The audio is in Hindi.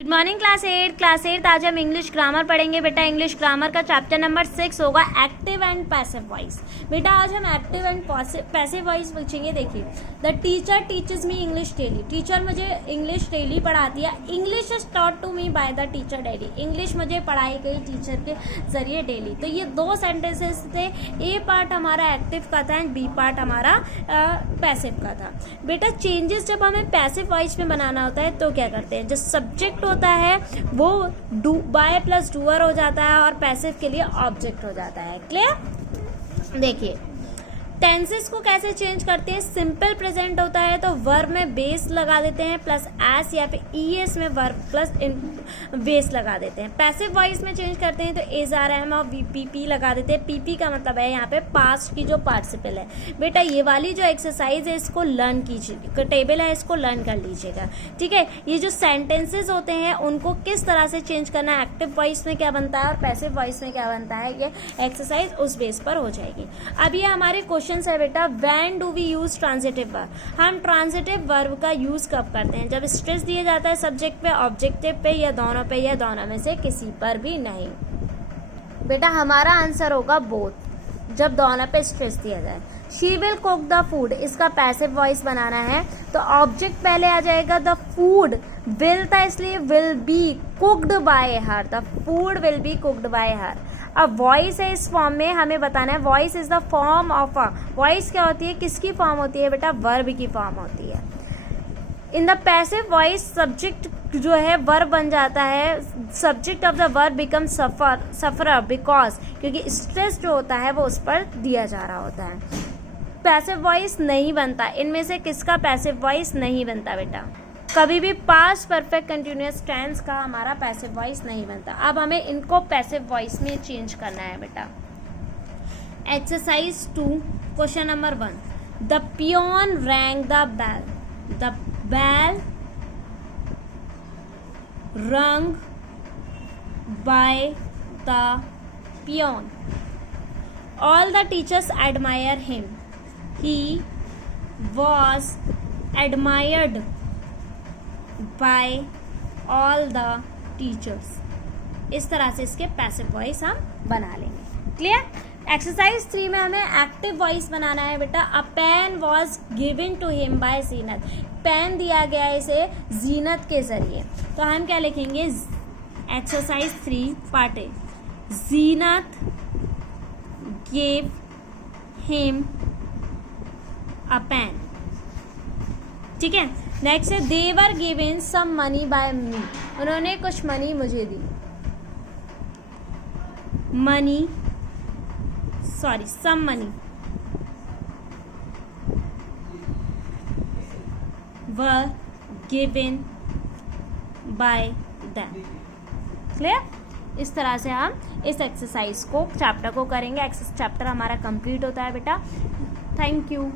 गुड मॉर्निंग क्लास 8 आज हम इंग्लिश ग्रामर पढ़ेंगे बेटा। इंग्लिश ग्रामर का चैप्टर नंबर 6 होगा एक्टिव एंड पैसिव वॉइस। बेटा आज हम एक्टिव एंड पैसिव वॉइस पूछेंगे। देखिए, the teacher teaches me English daily. Teacher मुझे इंग्लिश डेली पढ़ाती है। English is taught to me by the teacher daily. English मुझे पढ़ाई गई टीचर के जरिए डेली। तो ये दो सेंटेंसेस थे। ए पार्ट हमारा एक्टिव का था एंड बी पार्ट हमारा पैसिव का था। बेटा चेंजेस जब हमें पैसिव वॉइस में बनाना होता है तो क्या करते हैं, जो सब्जेक्ट होता है वो बाय प्लस डूअर हो जाता है और पैसिव के लिए ऑब्जेक्ट हो जाता है। क्लियर? देखिए टेंसेस को कैसे चेंज करते हैं। सिंपल प्रेजेंट होता है तो वर्ब में बेस लगा देते हैं प्लस एस, या फिर ईएस में वर्ब प्लस बेस लगा देते हैं। पैसिव वॉइस में चेंज करते हैं तो इज आर एम और पीपी लगा देते हैं। पीपी का मतलब है यहाँ पे पास्ट की जो पार्टिसिपल है। बेटा ये वाली जो एक्सरसाइज है इसको लर्न कीजिए, टेबल है इसको लर्न कर लीजिएगा। ठीक है, ये जो सेंटेंसेज होते हैं उनको किस तरह से चेंज करना है, एक्टिव वॉइस में क्या बनता है और पैसिव वॉइस में क्या बनता है, ये एक्सरसाइज उस बेस पर हो जाएगी। अब ये हमारे क्वेश्चन है बेटा, when do we use transitive verb. हम ट्रांजिटिव वर्ब का यूज कब करते हैं, जब स्ट्रेस दिया जाता है सब्जेक्ट पे, ऑब्जेक्टिव पे, या दोनों पे, या दोनों में से किसी पर भी नहीं। बेटा हमारा आंसर होगा बोथ, जब दोनों पे स्ट्रेस दिया जाए। She will cook the food, इसका पैसिव वॉइस बनाना है तो ऑब्जेक्ट पहले आ जाएगा। द फूड विल था इसलिए will be cooked bye her, the food will be cooked bye हर। अब वॉइस है इस फॉर्म में, हमें बताना है voice is the form of a. Voice क्या होती है, किसकी फॉर्म होती है बेटा, वर्ब की फॉर्म होती है। In the passive voice subject जो है वर्ब बन जाता है। Subject of the verb become sufferer because, क्योंकि स्ट्रेस जो होता है वो उस पर दिया जा रहा होता है। पैसिव वॉइस नहीं बनता, इनमें से किसका पैसिव वॉइस नहीं बनता बेटा, कभी भी पास्ट परफेक्ट कंटिन्यूअस टेंस का हमारा पैसिव वॉइस नहीं बनता। अब हमें इनको पैसिव वॉइस में चेंज करना है बेटा। Exercise 2 question number 1, the peon rang the bell. The bell rung by the peon. All the teachers admire him. He was admired by all the teachers. इस तरह से इसके पैसिव वॉइस हम बना लेंगे। क्लियर? एक्सरसाइज 3 में हमें एक्टिव वॉइस बनाना है बेटा। A pen was given to him by Zeenat. Pen दिया गया है इसे जीनत के जरिए, तो हम क्या लिखेंगे, exercise 3 part A, Zeenat gave him a pen. ठीक है, नेक्स्ट है they were given some money by me. उन्होंने कुछ मनी मुझे दी। some money were given by them. Clear? इस तरह से हम इस एक्सरसाइज को चैप्टर को करेंगे। चैप्टर हमारा कंप्लीट होता है बेटा। Thank you.